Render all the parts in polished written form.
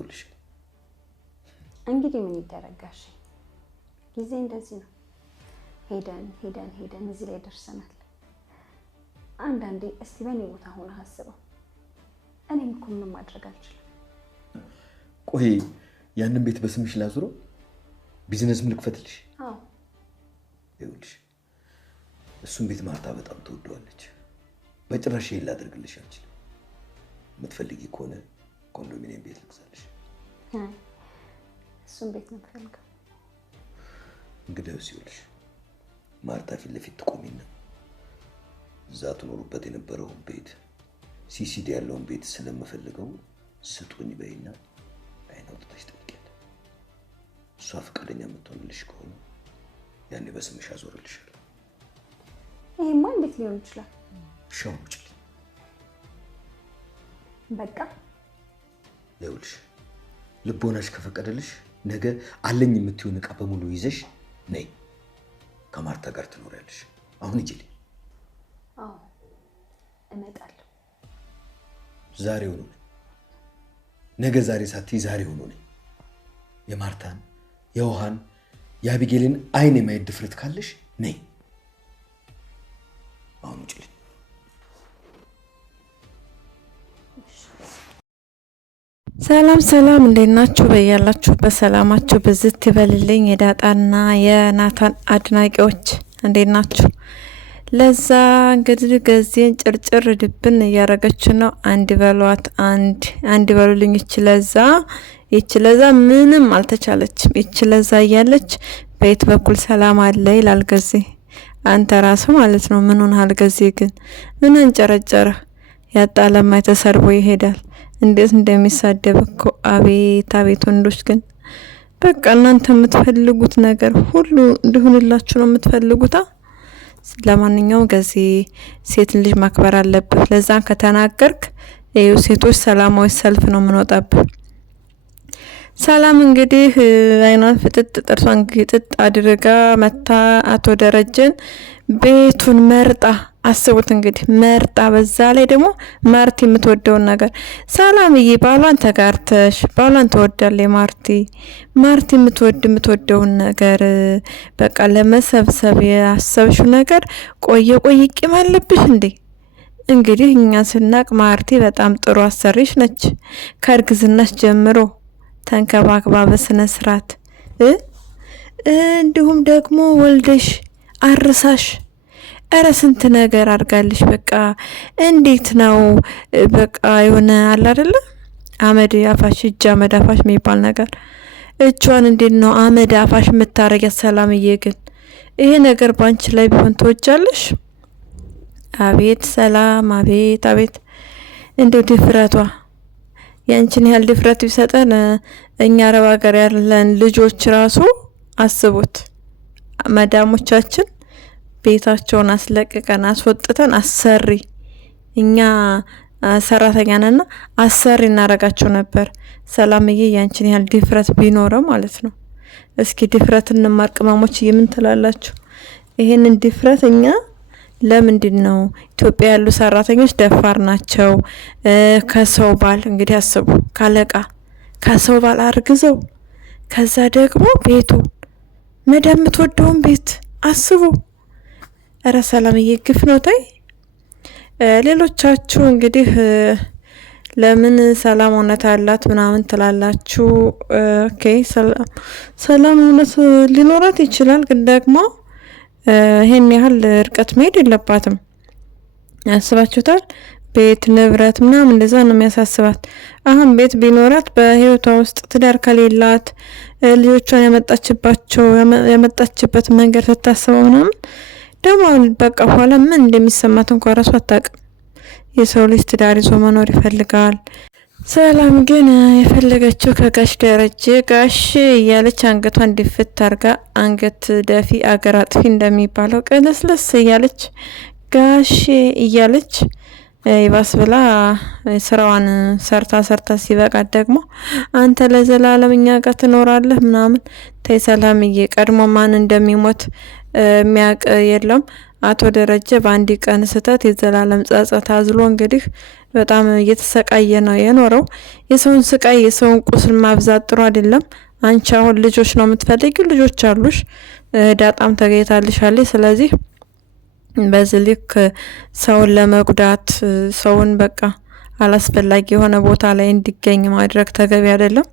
ቀርቶልሽ እንግዲህ ምን ይደረጋሽ ጊዜ እንደዚህ ነው ሄደን እዚህ ላይ ደርሰናል አንዳንዴ እስቲ በኔ ቦታ ሆነ አስበው እኔም እኮ ምንም ማድረግ አልችልም ቆይ ያንን ቤት በስምሽ ላዙሮ ቢዝነስ ምን ልክፈትልሽ አዎ ይኸውልሽ እሱን ቤት ማርታ በጣም ትወደዋለች በጭራሽ ይሄን ላደርግልሽ አልችልም የምትፈልጊ ከሆነ ኮንዶሚኒየም ቤት ልግዛልሽ እሱን ቤት ነው የምፈልገው እንግዲህ ይኸውልሽ ማርታ ፊት ለፊት ትቆሚና እዛ ትኖሩበት የነበረውን ቤት ሲሲዲ ያለውን ቤት ስለምፈልገው ስጡኝ በይና አይን አውጥተሽ ጠይቂያለሽ እሷ ፈቃደኛ የምትሆንልሽ ከሆነ ያኔ በስምሽ አዞርልሻለሁ ይሄማ እንዴት ሊሆን ይችላል ሻውጭ በቃ ይኸውልሽ ልቦናሽ ከፈቀደልሽ ነገ አለኝ የምትሆን ዕቃ በሙሉ ይዘሽ ነይ ከማርታ ጋር ትኖሪያለሽ አሁን ይጅል አዎ እመጣለሁ ዛሬው ነው ነገ ዛሬ ሳትይ ዛሬው ነው የማርታን የውሃን የአቢጌልን አይን የማየት ድፍረት ካለሽ ነይ አሁን ይጅል ሰላም እንዴት ናችሁ በያላችሁ በሰላማችሁ በዝት ይበልልኝ የዳጣና የናታን አድናቂዎች እንዴት ናችሁ ለዛ እንግዲህ ገዜን ጭርጭር ድብን ያረጋች ነው አንድ በሏት አንድ በሉልኝ ይችለዛ ምንም አልተቻለችም ይችለዛ ያለች በየት በኩል ሰላም አለ ይላል ገዜ አንተ ራሱ ማለት ነው ምን ሆነሃል ገዜ ግን ምን አንጨረጨረ ያጣለማ ተሰርቦ ይሄዳል እንዴት እንደሚሳደብ እኮ አቤት ወንዶች ግን በቃ እናንተ የምትፈልጉት ነገር ሁሉ እንዲሆንላችሁ ነው የምትፈልጉታ ለማንኛውም ገዜ ሴት ልጅ ማክበር አለበት ለዛን ከተናገርክ ሴቶች ሰላማዊ ሰልፍ ነው የምንወጣበት ሰላም እንግዲህ አይኗን ፍጥጥ ጥርሷን ግጥጥ አድርጋ መታ አቶ ደረጀን ቤቱን መርጣ አስቡት እንግዲህ መርጣ በዛ ላይ ደግሞ ማርቲ የምትወደውን ነገር ሰላምዬ ባሏን ተጋርተሽ ባሏን ተወዳለች ማርቲ የምትወደውን ነገር በቃ ለመሰብሰብ ያሰብሽው ነገር ቆየ ቂም አለብሽ እንዴ እንግዲህ እኛ ስናቅ ማርቲ በጣም ጥሩ አሰሪሽ ነች ከእርግዝናሽ ጀምሮ ተንከባክባ በስነ ስርዓት እንዲሁም ደግሞ ወልደሽ አርሳሽ እረ ስንት ነገር አርጋልሽ በቃ እንዴት ነው በቃ የሆነ አለ አይደለ አመድ አፋሽ እጅ አመድ አፋሽ የሚባል ነገር እጇን እንዴት ነው አመድ አፋሽ የምታረጊያት ሰላምዬ ግን ይሄ ነገር ባንቺ ላይ ቢሆን ተወጃለሽ አቤት ሰላም አቤት እንደው ድፍረቷ ያንቺን ያህል ድፍረት ቢሰጠን እኛ አረብ ሀገር ያለን ልጆች ራሱ አስቡት መዳሞቻችን ቤታቸውን አስለቅቀን አስወጥተን አሰሪ እኛ ሰራተኛ ነንና አሰሪ እናረጋቸው ነበር ሰላምዬ ያንቺን ያህል ድፍረት ቢኖረው ማለት ነው እስኪ ድፍረት እንማር ቅመሞች ምን ትላላችሁ ይሄንን ድፍረት እኛ ለምንድነው ኢትዮጵያ ያሉ ሰራተኞች ደፋር ናቸው ከሰው ባል እንግዲህ አስቡ ካለቃ ከሰው ባል አርግዘው ከዛ ደግሞ ቤቱ መዳም የምትወደውን ቤት አስቡ እረ ሰላምዬ ግፍ ነው ታይ ሌሎቻችሁ እንግዲህ ለምን ሰላም እውነት አላት ምናምን ትላላችሁ ኦኬ ሰላም እውነት ሊኖራት ይችላል ግን ደግሞ ይሄን ያህል ርቀት መሄድ የለባትም ያስባችሁታል ቤት ንብረት ምናምን እንደዛ ነው የሚያሳስባት አሁን ቤት ቢኖራት በህይወቷ ውስጥ ትዳር ከሌላት ልጆቿን ያመጣችበት መንገድ ተታስበው ምናምን ደግሞ በቃ ኋላ ምን እንደሚሰማት እንኳን ራሱ አታውቅም የሰው ልጅ ትዳር ይዞ መኖር ይፈልጋል ሰላም ግን የፈለገችው ከጋሽ ደረጀ ጋሽ እያለች አንገቷን ድፍት አርጋ አንገት ደፊ አገር አጥፊ እንደሚባለው ቀለስለስ እያለች ጋሽ እያለች ይባስ ብላ ስራዋን ሰርታ ሲበቃ ደግሞ አንተ ለዘላለም እኛ ጋር ትኖራለህ ምናምን ተይ ሰላምዬ ቀድሞ ማን እንደሚሞት የሚያውቅ የለም አቶ ደረጀ በአንድ ቀን ስተት የዘላለም ጸጸት አዝሎ እንግዲህ በጣም እየተሰቃየ ነው የኖረው። የሰውን ስቃይ የሰውን ቁስል ማብዛት ጥሩ አይደለም። አንቺ አሁን ልጆች ነው የምትፈልጊው፣ ልጆች አሉሽ፣ ዳጣም ተገይታልሻለች። ስለዚህ በዚህ ልክ ሰውን ለመጉዳት ሰውን በቃ አላስፈላጊ የሆነ ቦታ ላይ እንዲገኝ ማድረግ ተገቢ አይደለም።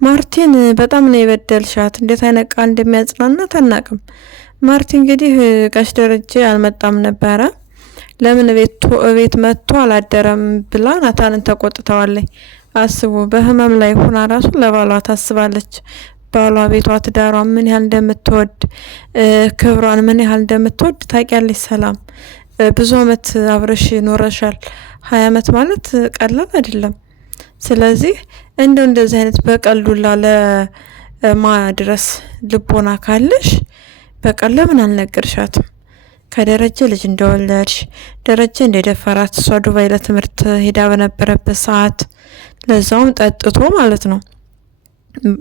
ማርቲን በጣም ነው የበደልሻት። እንዴት አይነት ቃል እንደሚያጽናናት አናቅም። ማርቲ እንግዲህ ጋሽ ደረጀ አልመጣም ነበረ፣ ለምን ቤት መጥቶ አላደረም ብላ ናታንን ተቆጥተዋለች። አስቡ፣ በህመም ላይ ሆና ራሱ ለባሏ ታስባለች። ባሏ ቤቷ ትዳሯን ምን ያህል እንደምትወድ ክብሯን ምን ያህል እንደምትወድ ታውቂያለሽ። ሰላም ብዙ አመት አብረሽ ኖረሻል። 20 አመት ማለት ቀላል አይደለም። ስለዚህ እንደዚህ አይነት በቀልዱላ ለማድረስ ልቦና ካለሽ በቀል ለምን አልነገርሻትም? ከደረጀ ልጅ እንደወለድሽ ደረጀ እንደደፈራት እሷ ዱባይ ለትምህርት ሄዳ በነበረበት ሰዓት ለዛውም ጠጥቶ ማለት ነው፣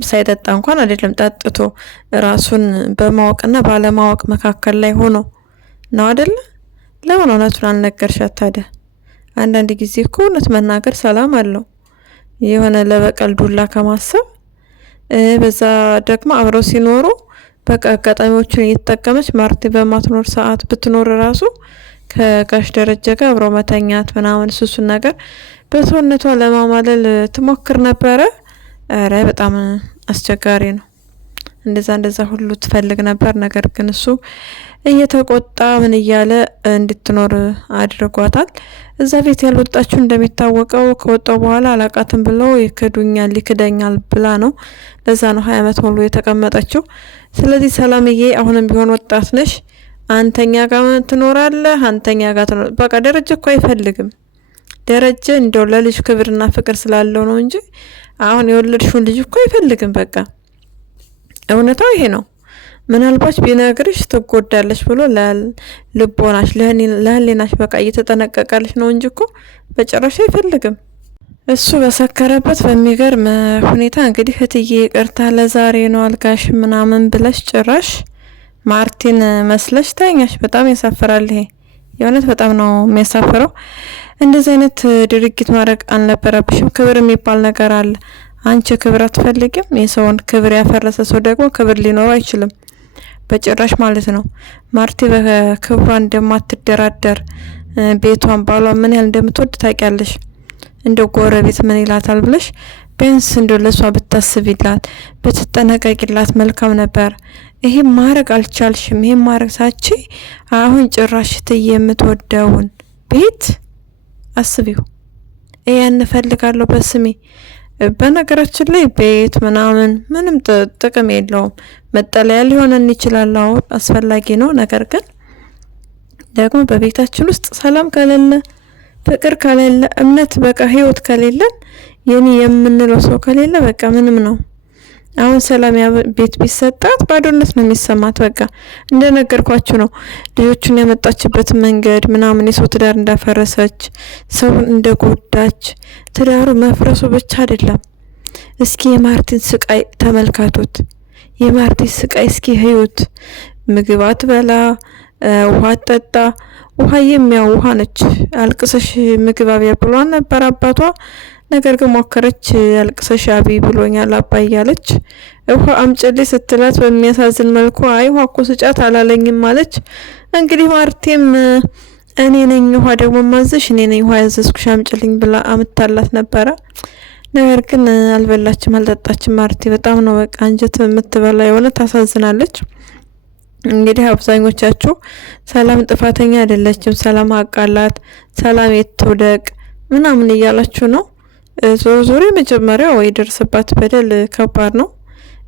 ሳይጠጣ እንኳን አይደለም ጠጥቶ ራሱን በማወቅና ባለማወቅ መካከል ላይ ሆኖ ነው አይደለ? ለምን እውነቱን አልነገርሻት ታዲያ? አንዳንድ ጊዜ እኮ እውነት መናገር ሰላም አለው። የሆነ ለበቀል ዱላ ከማሰብ በዛ ደግሞ አብረው ሲኖሩ በቃ አጋጣሚዎችን እየተጠቀመች ማርቲ በማትኖር ሰዓት ብትኖር ራሱ ከጋሽ ደረጀ ጋር አብረው መተኛት ምናምን እሱን ነገር በሰውነቷ ለማማለል ትሞክር ነበረ። አረ በጣም አስቸጋሪ ነው። እንደዛ ሁሉ ትፈልግ ነበር። ነገር ግን እሱ እየተቆጣ ምን እያለ እንድትኖር አድርጓታል። እዛ ቤት ያልወጣችው እንደሚታወቀው ከወጣው በኋላ አላቃትም ብለው ይክደኛል ብላ ነው። ለዛ ነው 20 አመት ሙሉ የተቀመጠችው። ስለዚህ ሰላምዬ አሁንም ቢሆን ወጣት ነሽ፣ አንተኛ ጋር ትኖራለህ፣ አንተኛ ጋር ትኖር። በቃ ደረጀ እኮ አይፈልግም። ደረጀ እንደው ለልጅ ክብርና ፍቅር ስላለው ነው እንጂ አሁን የወለድሽውን ልጅ እኮ አይፈልግም። በቃ እውነታው ይሄ ነው። ምናልባት ቢነግርሽ ትጎዳለሽ ብሎ ለልቦናሽ ለህሊናሽ በቃ እየተጠነቀቀልሽ ነው እንጂ እኮ በጭራሽ አይፈልግም። እሱ በሰከረበት በሚገርም ሁኔታ እንግዲህ እትዬ ይቅርታ ለዛሬ ነው አልጋሽ ምናምን ብለሽ ጭራሽ ማርቲን መስለሽ ታኛሽ። በጣም ያሳፍራል። ይሄ የእውነት በጣም ነው የሚያሳፍረው። እንደዚህ አይነት ድርጊት ማድረግ አልነበረብሽም። ክብር የሚባል ነገር አለ። አንቺ ክብር አትፈልጊም። የሰውን ክብር ያፈረሰ ሰው ደግሞ ክብር ሊኖረው አይችልም በጭራሽ ማለት ነው። ማርቲ በክብሯ እንደማትደራደር ቤቷን ባሏን ምን ያህል እንደምትወድ ታውቂያለሽ። እንደ ጎረቤት ምን ይላታል ብለሽ ቢያንስ እንደ ለሷ ብታስቢላት ብትጠነቀቂላት መልካም ነበር። ይሄ ማድረግ አልቻልሽም። ይሄ ማድረግ ሳቺ አሁን ጭራሽ ትዬ የምትወደውን ቤት አስቢው። ያን ፈልጋለሁ በስሜ። በነገራችን ላይ ቤት ምናምን ምንም ጥቅም የለውም። መጠለያ ሊሆነን ይችላል፣ አዎ አስፈላጊ ነው። ነገር ግን ደግሞ በቤታችን ውስጥ ሰላም ከሌለ፣ ፍቅር ከሌለ፣ እምነት በቃ ህይወት ከሌለን የኔ የምንለው ሰው ከሌለ በቃ ምንም ነው። አሁን ሰላም ቤት ቢሰጣት ባዶነት ነው የሚሰማት። በቃ እንደነገርኳችሁ ነው። ልጆቹን ያመጣችበት መንገድ ምናምን የሰው ትዳር እንዳፈረሰች፣ ሰውን እንደጎዳች፣ ትዳሩ መፍረሱ ብቻ አይደለም። እስኪ የማርቲን ስቃይ ተመልከቱት። የማርቲን ስቃይ እስኪ ህይወት ምግብ አትበላ፣ ውሃ አትጠጣ። ውሃ የሚያው ውሃ ነች። አልቅሰሽ ምግብ አብያ ብሏን ነበር አባቷ። ነገር ግን ሞከረች። አልቅሰሽ አቢ ብሎኛል አባ እያለች ውሃ አምጪልኝ ስትላት በሚያሳዝን መልኩ አይ ውሃ እኮ ስጫት አላለኝም ማለች። እንግዲህ ማርቲም እኔ ነኝ ውሃ ደግሞ ማዘሽ፣ እኔ ነኝ ውሃ ያዘዝኩሽ አምጪልኝ ብላ አምታላት ነበረ። ነገር ግን አልበላችም፣ አልጠጣችም። ማርቲ በጣም ነው በቃ አንጀት የምትበላ የሆነ ታሳዝናለች። እንግዲህ አብዛኞቻችሁ ሰላም ጥፋተኛ አይደለችም፣ ሰላም አቃላት፣ ሰላም የትውደቅ ምናምን እያላችሁ ነው። ዞሮ መጀመሪያው የደረሰባት በደል ከባድ ነው።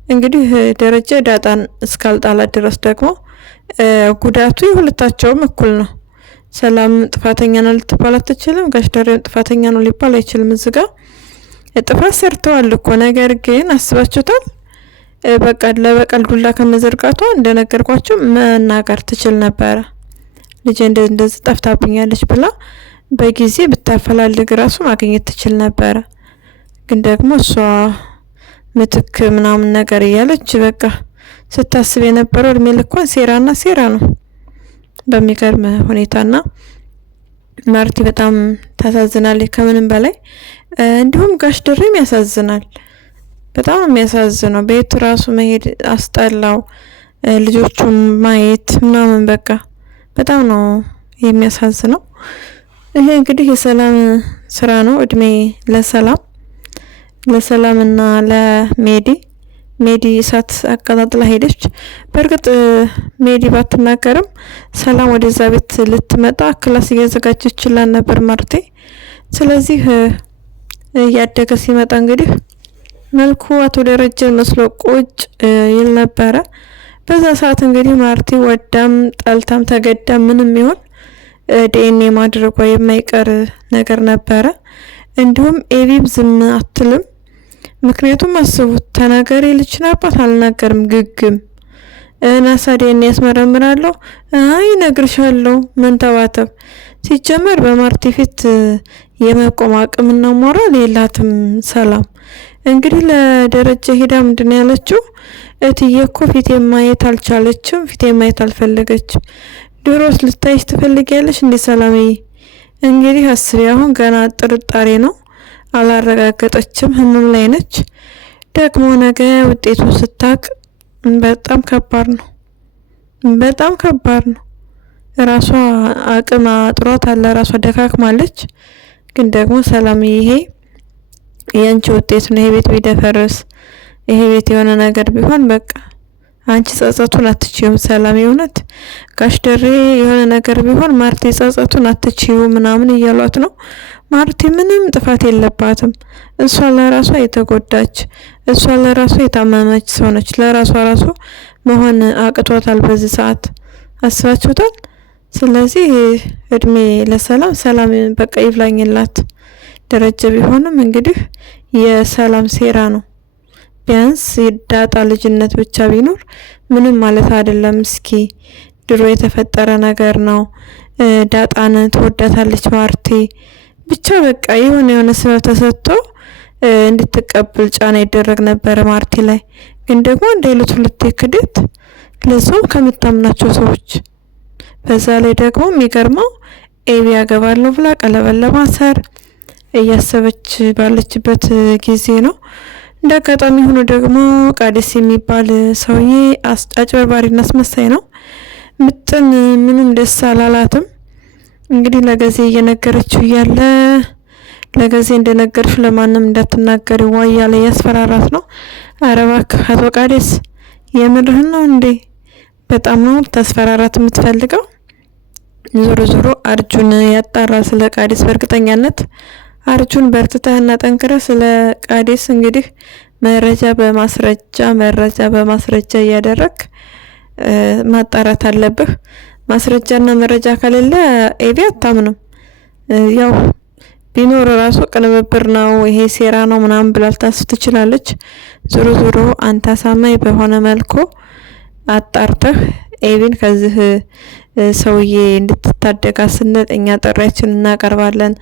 እንግዲህ ደረጀ ዳጣን እስካልጣላት ድረስ ደግሞ ጉዳቱ የሁለታቸውም እኩል ነው። ሰላም ጥፋተኛ ነው ልትባል አትችልም፣ ጋሽ ደሬም ጥፋተኛ ነው ሊባል አይችልም። እዚጋ ጥፋት ሰርተዋል እኮ። ነገር ግን አስባችሁታል? በቃ ለበቀል ዱላ ከመዘርጋቷ እንደነገርኳችሁ መናገር ትችል ነበረ። ልጅ እንደዚህ ጠፍታብኛለች ብላ በጊዜ ብታፈላልግ ራሱ ማግኘት ትችል ነበረ። ግን ደግሞ እሷ ምትክ ምናምን ነገር እያለች በቃ ስታስብ የነበረው እድሜ ልኳን ሴራ ነው በሚገርም ሁኔታና ማርቲ በጣም ታሳዝናለች ከምንም በላይ። እንዲሁም ጋሽ ድሬም ያሳዝናል። በጣም የሚያሳዝነው ቤቱ ራሱ መሄድ አስጠላው። ልጆቹም ማየት ምናምን በቃ በጣም ነው የሚያሳዝነው። ይሄ እንግዲህ የሰላም ስራ ነው። እድሜ ለሰላምና ሜዲ እሳት አቀጣጥላ ሄደች። በእርግጥ ሜዲ ባትናገርም ሰላም ወደዛ ቤት ልትመጣ ክላስ እያዘጋጀችላት ነበር ማርቴ። ስለዚህ እያደገ ሲመጣ እንግዲህ መልኩ አቶ ደረጀን መስሎ ቁጭ ይል ነበረ። በዛ ሰዓት እንግዲህ ማርቲ ወዳም ጠልታም ተገዳም ምንም ይሁን ዲኤንኤ ማድረጓ የማይቀር ነገር ነበረ። እንዲሁም ኤቢም ዝም አትልም። ምክንያቱም አስቡት፣ ተናገሪ ልጅን አባት አልናገርም ግግም ናሳ ዲኤንኤ ያስመረምራለሁ አይ ነግርሻለሁ ምን ተዋተብ። ሲጀመር በማርቲ ፊት የመቆም አቅምና ሞራል የላትም ሰላም። እንግዲህ ለደረጀ ሄዳ ምንድነው ያለችው? እትዬ እኮ ፊቴ ማየት አልቻለችም፣ ፊቴ ማየት አልፈለገችም። ድሮስ ልታይሽ ትፈልጊያለሽ እንዴ ሰላምዬ? እንግዲህ አስቢ፣ አሁን ገና ጥርጣሬ ነው፣ አላረጋገጠችም፣ ህመም ላይ ነች። ደግሞ ነገ ውጤቱን ስታቅ በጣም ከባድ ነው፣ በጣም ከባድ ነው። ራሷ አቅም አጥሯት አለ፣ ራሷ ደካክማለች። ግን ደግሞ ሰላምዬ ይሄ ያንቺ ውጤት ነው። ይሄ ቤት ቢደፈርስ፣ ይሄ ቤት የሆነ ነገር ቢሆን በቃ አንቺ ጸጸቱን አትችይም ሰላም። የሆነት ጋሽ ደሬ የሆነ ነገር ቢሆን ማርቲ ጸጸቱን አትችይው ምናምን እያሏት ነው። ማርቲ ምንም ጥፋት የለባትም። እሷ ለራሷ የተጎዳች፣ እሷ ለራሷ የታመመች ሰው ነች። ለራሷ ራሱ መሆን አቅቷታል በዚህ ሰዓት። አስባችሁታል? ስለዚህ እድሜ ለሰላም በቃ ይብላኝላት። ደረጀ ቢሆንም እንግዲህ የሰላም ሴራ ነው። ቢያንስ የዳጣ ልጅነት ብቻ ቢኖር ምንም ማለት አይደለም። እስኪ ድሮ የተፈጠረ ነገር ነው። ዳጣን ትወዳታለች ማርቲ። ብቻ በቃ የሆነ ስበብ ተሰጥቶ እንድትቀበል ጫና ይደረግ ነበር ማርቲ ላይ። ግን ደግሞ እንደሌሎች ሁለት ክደት ለሰው ከምታምናቸው ሰዎች። በዛ ላይ ደግሞ የሚገርመው ኤቢ ያገባለሁ ብላ ቀለበት ለማሰር እያሰበች ባለችበት ጊዜ ነው። እንደ አጋጣሚ ሆኖ ደግሞ ቃዲስ የሚባል ሰውዬ አጭበርባሪና አስመሳይ ነው። ምጥን ምንም ደስ አላላትም። እንግዲህ ለገዜ እየነገረችው እያለ ለገዜ እንደነገርሽ ለማንም እንዳትናገሪ ዋያ ላይ ያስፈራራት ነው። ኧረ እባክህ አቶ ቃዲስ የምርህን ነው እንዴ? በጣም ነው ተስፈራራት የምትፈልገው። ዞሮ አርጁን ያጣራ ስለ ቃዲስ በእርግጠኛነት። አርጁን በርትተህና ጠንክረህ ስለ ቃዲስ እንግዲህ መረጃ በማስረጃ እያደረግ ማጣራት አለብህ። ማስረጃና መረጃ ከሌለ ኤቢ አታምንም። ያው ቢኖር ራሱ ቅንብብር ነው ይሄ ሴራ ነው ምናምን ብላ ልታስብ ትችላለች። ዞሮ አንተ አሳማኝ በሆነ መልኩ አጣርተህ ኤቢን ከዚህ ሰውዬ እንድትታደጋ ስንል እኛ ጥሪያችን እናቀርባለን።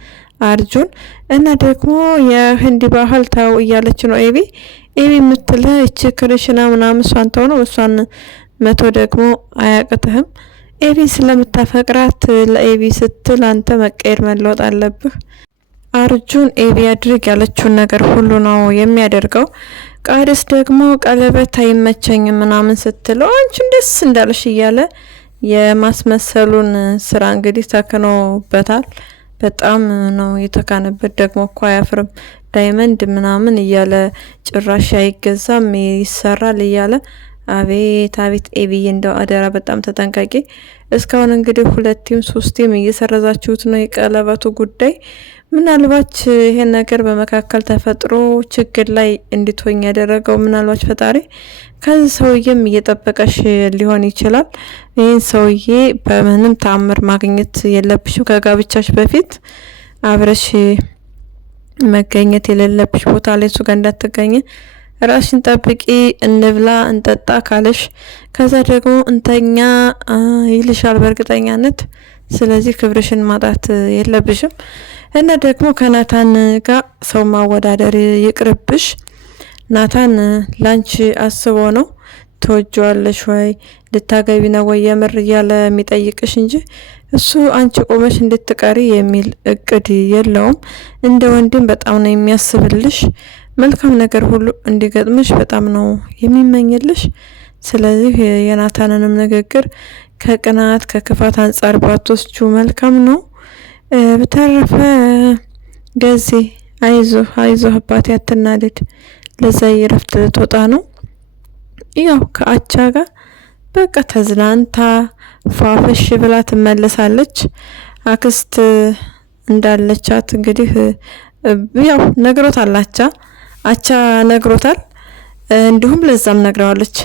አርጁን እና ደግሞ የህንዲ ባህል ታው እያለች ነው ኤቢ የምትልህ እቺ ክርሽና ምናምን እሷን ተው ነው። እሷን መቶ ደግሞ አያቅትህም። ኤቢ ስለምታፈቅራት ለኤቢ ስትል አንተ መቀየር መለወጥ አለብህ። አርጁን ኤቢ አድርግ ያለችውን ነገር ሁሉ ነው የሚያደርገው። ቃዲስ ደግሞ ቀለበት አይመቸኝም ምናምን ስትለው አንቺን ደስ እንዳለሽ እያለ የማስመሰሉን ስራ እንግዲህ ተክኖበታል። በጣም ነው የተካነበት። ደግሞ እኮ አያፍርም። ዳይመንድ ምናምን እያለ ጭራሽ አይገዛም ይሰራል እያለ አቤት ኤቢዬ እንደው አደራ በጣም ተጠንቃቂ። እስካሁን እንግዲህ 2ቲም 3ቲም እየሰረዛችሁት ነው የቀለበቱ ጉዳይ። ምናልባት ይሄን ነገር በመካከል ተፈጥሮ ችግር ላይ እንድትሆኝ ያደረገው ምናልባት ፈጣሪ ከዚህ ሰውዬም እየጠበቀሽ ሊሆን ይችላል። ይህን ሰውዬ በምንም ተአምር ማግኘት የለብሽም። ከጋብቻሽ በፊት አብረሽ መገኘት የሌለብሽ ቦታ ላይ እሱ ጋር እንዳትገኝ። ራስሽን ጠብቂ፣ እንብላ እንጠጣ ካለሽ ከዛ ደግሞ እንተኛ ይልሻል በእርግጠኛነት። ስለዚህ ክብርሽን ማጣት የለብሽም እና ደግሞ ከናታን ጋር ሰው ማወዳደር ይቅርብሽ። ናታን ላንቺ አስቦ ነው። ትወጂዋለሽ ወይ ልታገቢ ነው ወይ የምር እያለ የሚጠይቅሽ እንጂ እሱ አንቺ ቆመሽ እንድትቀሪ የሚል እቅድ የለውም። እንደ ወንድም በጣም ነው የሚያስብልሽ። መልካም ነገር ሁሉ እንዲገጥምሽ በጣም ነው የሚመኝልሽ። ስለዚህ የናታንንም ንግግር ከቅናት ከክፋት አንጻር ባትወስጁ መልካም ነው። በተረፈ ገዜ አይዞህ አባቴ አትናደድ። ለዛ የረፍት ልትወጣ ነው። ያው ከአቻ ጋር በቃ ተዝናንታ ፏፈሽ ብላ ትመለሳለች። አክስት እንዳለቻት እንግዲህ ያው ነግሮታል። አቻ ነግሮታል። እንዲሁም ለዛም ነግረዋለች።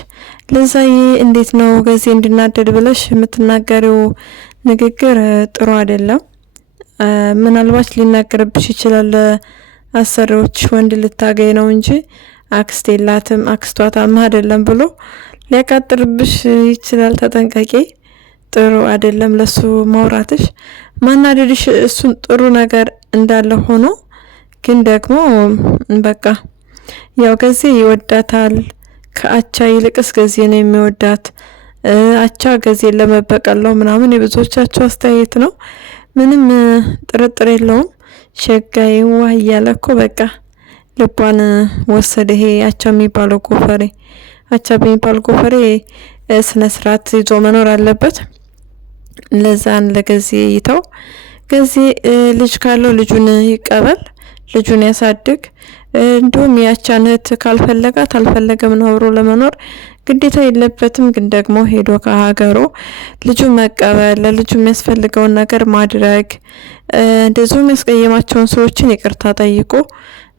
ለዛዬ እንዴት ነው ገዜ እንድናደድ ብለሽ የምትናገሪው ንግግር ጥሩ አይደለም። ምናልባት ሊናገርብሽ ይችላል። አሰሪዎች ወንድ ልታገኝ ነው እንጂ አክስት የላትም አክስቷ ታማ አይደለም ብሎ ሊያቃጥርብሽ ይችላል። ተጠንቀቂ። ጥሩ አይደለም ለሱ ማውራትሽ ማናደድሽ። እሱን ጥሩ ነገር እንዳለ ሆኖ ግን ደግሞ በቃ ያው ገዜ ይወዳታል። ከአቻ ይልቅስ ገዜ ነው የሚወዳት። አቻ ገዜ ለመበቀል ነው ምናምን የብዙዎቻቸው አስተያየት ነው። ምንም ጥርጥር የለውም። ሸጋዬ ዋህ እያለ እኮ በቃ ልቧን ወሰደ። ይሄ አቻ የሚባለው ጎፈሬ አቻ በሚባል ጎፈሬ ስነ ስርዓት ይዞ መኖር አለበት። ለዛን ለገዜ ይተው። ገዜ ልጅ ካለው ልጁን ይቀበል፣ ልጁን ያሳድግ። እንዲሁም ያቻን እህት ካልፈለጋት አልፈለገም ነው አብሮ ለመኖር ግዴታ የለበትም። ግን ደግሞ ሄዶ ከሀገሩ ልጁን መቀበል፣ ለልጁ የሚያስፈልገውን ነገር ማድረግ፣ እንደዚሁም የሚያስቀየማቸውን ሰዎችን ይቅርታ ጠይቆ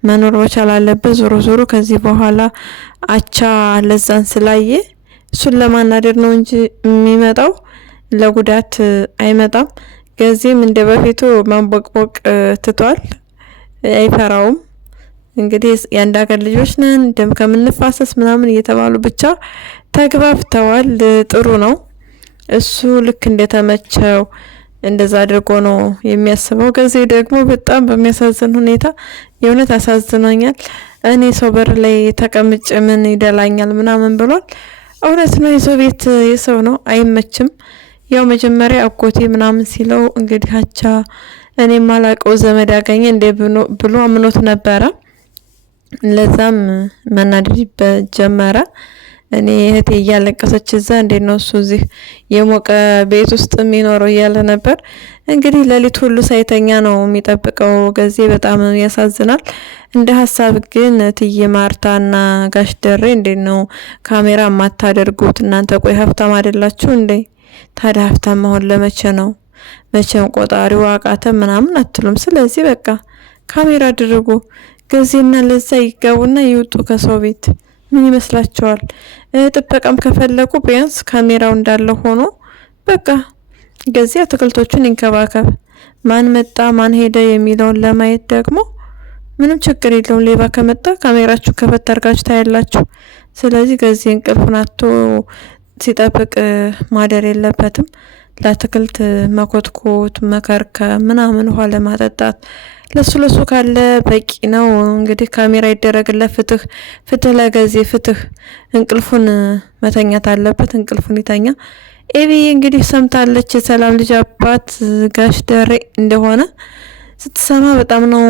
መኖር መቻል አለበት። ዞሮ ዞሮ ከዚህ በኋላ አቻ ለዛን ስላየ እሱን ለማናደድ ነው እንጂ የሚመጣው ለጉዳት አይመጣም። ገዜም እንደ በፊቱ ማንቦቅቦቅ ትቷል፣ አይፈራውም። እንግዲህ የአንድ ሀገር ልጆች ነን ደም ከምንፋሰስ ምናምን እየተባሉ ብቻ ተግባብተዋል። ጥሩ ነው። እሱ ልክ እንደተመቸው እንደዛ አድርጎ ነው የሚያስበው። ገዜ ደግሞ በጣም በሚያሳዝን ሁኔታ የእውነት አሳዝኖኛል። እኔ ሰው በር ላይ ተቀምጬ ምን ይደላኛል ምናምን ብሏል። እውነት ነው። የሰው ቤት የሰው ነው፣ አይመችም። ያው መጀመሪያ አጎቴ ምናምን ሲለው እንግዲህ አቻ እኔ ማላቀው ዘመድ ያገኘ እንደ ብሎ አምኖት ነበረ። ለዛም መናደድ ጀመረ። እኔ እህቴ እያለቀሰች እዛ እንዴት ነው እሱ እዚህ የሞቀ ቤት ውስጥ የሚኖረው እያለ ነበር። እንግዲህ ሌሊት ሁሉ ሳይተኛ ነው የሚጠብቀው ገዜ። በጣም ያሳዝናል። እንደ ሀሳብ ግን እትዬ ማርታና ጋሽ ደሬ እንዴት ነው ካሜራ የማታደርጉት እናንተ? ቆይ ሀብታም አይደላችሁ እንዴ? ታዲያ ሀብታም መሆን ለመቼ ነው? መቼም ቆጣሪው አቃተ ምናምን አትሉም። ስለዚህ በቃ ካሜራ አድርጉ። ገዜና ለዛ ይጋቡና ይውጡ ከሰው ቤት። ምን ይመስላችኋል? ጥበቃም ከፈለጉ ቢያንስ ካሜራው እንዳለ ሆኖ በቃ ገዜ አትክልቶቹን ይንከባከብ። ማን መጣ ማን ሄደ የሚለውን ለማየት ደግሞ ምንም ችግር የለውም። ሌባ ከመጣ ካሜራችሁ ከፈት አድርጋችሁ ታያላችሁ። ስለዚህ ገዜ እንቅልፉን አጥቶ ሲጠብቅ ማደር የለበትም። ለአትክልት መኮትኮት መከርከም ምናምን ውሃ ለማጠጣት ለሱ ካለ በቂ ነው። እንግዲህ ካሜራ ይደረግለት። ፍትህ ለገዜ ፍትህ። እንቅልፉን መተኛት አለበት። እንቅልፉን ይተኛ። ኤቢ እንግዲህ ሰምታለች የሰላም ልጅ አባት ጋሽ ደሬ እንደሆነ ስትሰማ በጣም ነው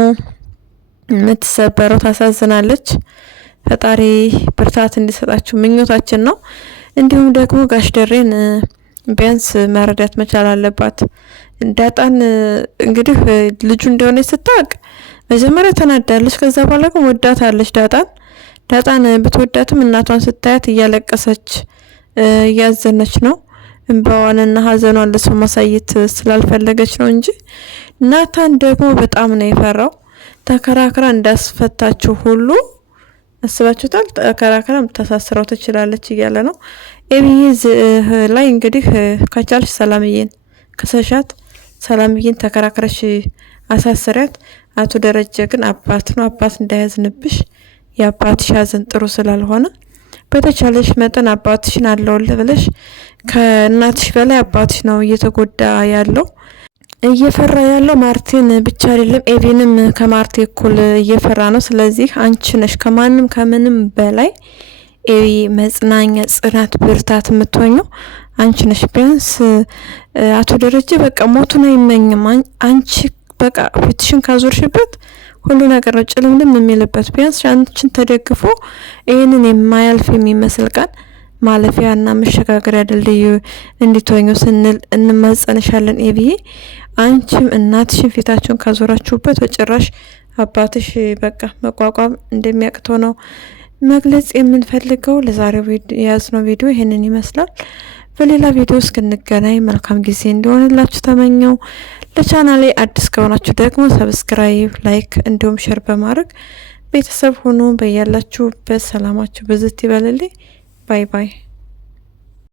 የምትሰበረው። ታሳዝናለች። ፈጣሪ ብርታት እንዲሰጣችሁ ምኞታችን ነው። እንዲሁም ደግሞ ጋሽ ደሬን ቢያንስ መረዳት መቻል አለባት። ዳጣን እንግዲህ ልጁ እንደሆነ ስታውቅ መጀመሪያ ተናዳለች። ከዛ በኋላ ግን ወዳታለች። ዳጣን ብትወዳትም እናቷን ስታያት እያለቀሰች እያዘነች ነው። እንባዋንና ሀዘኗን ለሰው ማሳየት ስላልፈለገች ነው እንጂ ናታን ደግሞ በጣም ነው የፈራው። ተከራክራ እንዳስፈታችሁ ሁሉ አስባችሁታል? ተከራክራ የምታሳስረው ትችላለች እያለ ነው። ኤቢዬ ላይ እንግዲህ ከቻልሽ ሰላምዬን ከሰሻት ሰላምዬን ተከራክረሽ አሳስሪያት። አቶ ደረጀ ግን አባት ነው፣ አባት እንዳያዝንብሽ። የአባትሽ ሀዘን ጥሩ ስላልሆነ በተቻለሽ መጠን አባትሽን አለውልህ ብለሽ ከእናትሽ በላይ አባትሽ ነው እየተጎዳ ያለው። እየፈራ ያለው ማርቲን ብቻ አይደለም፣ ኤቪንም ከማርቲ እኩል እየፈራ ነው። ስለዚህ አንቺ ነሽ ከማንም ከምንም በላይ ለኤቢ መጽናኛ፣ ጽናት፣ ብርታት የምትሆኘው አንቺ ነሽ። ቢያንስ አቶ ደረጀ በቃ ሞቱን አይመኝም። አንቺ በቃ ፊትሽን ካዞርሽበት ሁሉ ነገር ነው ጭልምልም የሚልበት። ቢያንስ አንቺን ተደግፎ ይህንን የማያልፍ የሚመስል ቀን ማለፊያና መሸጋገሪያ ድልድይ እንድትሆኙ ስንል እንማጸንሻለን ኤቢዬ። አንቺም እናትሽን ፊታችሁን ካዞራችሁበት በጭራሽ አባትሽ በቃ መቋቋም እንደሚያቅተው ነው መግለጽ የምንፈልገው። ለዛሬው የያዝነው ቪዲዮ ይሄንን ይመስላል። በሌላ ቪዲዮ እስክንገናኝ መልካም ጊዜ እንዲሆንላችሁ ተመኘው። ለቻናሌ አዲስ ከሆናችሁ ደግሞ ሰብስክራይብ፣ ላይክ እንዲሁም ሼር በማድረግ ቤተሰብ ሁኑ። በያላችሁበት ሰላማችሁ ብዝት ይበልልኝ። ባይ ባይ።